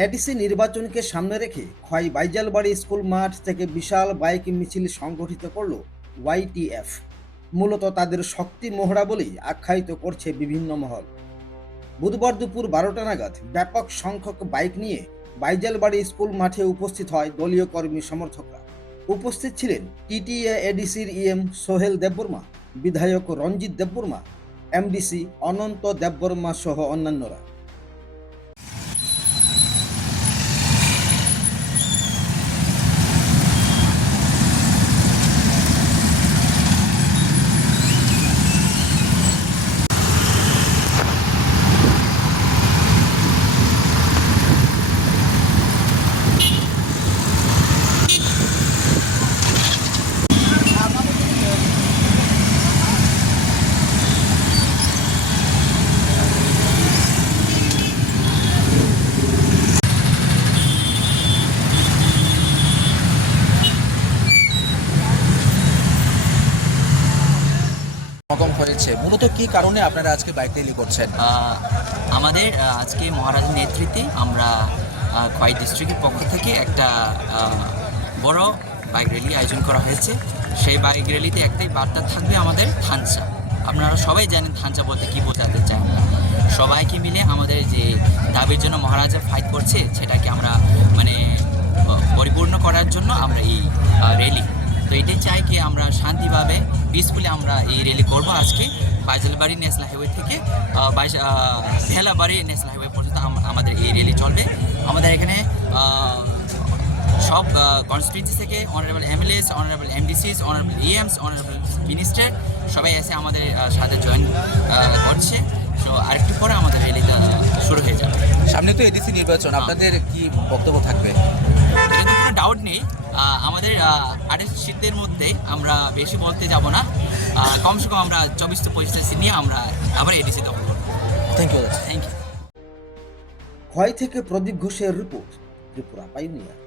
ADC নির্বাচনকে সামনে রেখে খোয়াই বাইজালবাড়ি স্কুল মাঠ থেকে বিশাল বাইক মিছিল সংগঠিত করল ওয়াইটিএফ। মূলত তাদের শক্তি মহড়া বলেই আখ্যায়িত করছে বিভিন্ন মহল। বুধবার দুপুর 12টা নাগাদ ব্যাপক সংখ্যক বাইক নিয়ে বাইজালবাড়ি স্কুল মাঠে উপস্থিত হয় দলীয় কর্মী সমর্থকরা। উপস্থিত ছিলেন টিটিএ এডিসির ইএম সোহেল দেববর্মা, বিধায়ক রঞ্জিত দেববর্মা, এমডিসি অনন্ত দেববর্মা সহ অন্যান্যরা। সমাগম হয়েছে, মূলত কি কারণে আপনারা আজকে বাইক র্যালি করছেন? আমাদের আজকে মহারাজের নেতৃত্বে আমরা খোয়াই ডিস্ট্রিক্টের পক্ষ থেকে একটা বড় বাইক র্যালি আয়োজন করা হয়েছে। সেই বাইক র্যালিতে একটাই বার্তা থাকবে, আমাদের থানচা। আপনারা সবাই জানেন থানচা বলতে কী বোঝাতে চাই আমরা। সবাইকে মিলে আমাদের যে দাবির জন্য মহারাজা ফাইট করছে সেটাকে আমরা মানে পরিপূর্ণ করার জন্য আমরা এই র্যালি। তো এটাই চাই কি আমরা শান্তিভাবে পিসফুলি আমরা এই র্যালি করবো আজকে বাইজালবাড়ি ন্যাশনাল হাইওয়ে থেকে ভেলাবাড়ি ন্যাশনাল হাইওয়ে পর্যন্ত আমাদের এই র্যালি চলবে। আমাদের এখানে সব কনস্টিটিউয়েন্সি থেকে honourable MLAs, honourable MDCs, honourable EMs, honourable minister সবাই এসে আমাদের সাথে জয়েন করছে। সো আরেকটু পরে আমাদের র্যালিটা শুরু হয়ে যাবে। সামনে তো এডিসি নির্বাচন, আপনাদের কি বক্তব্য থাকবে? এটা তো কোনো ডাউট নেই। আমাদের 28 সিটের মধ্যে আমরা বেশি বলতে যাব না, কমসে কম আমরা 24-25 সিট নিয়ে আমরা আবার এডিসি দখল করবো। Thank you. Thank you. Khowai থেকে প্রদীপ ঘোষের রিপোর্ট, ত্রিপুরা পাইওনিয়ার।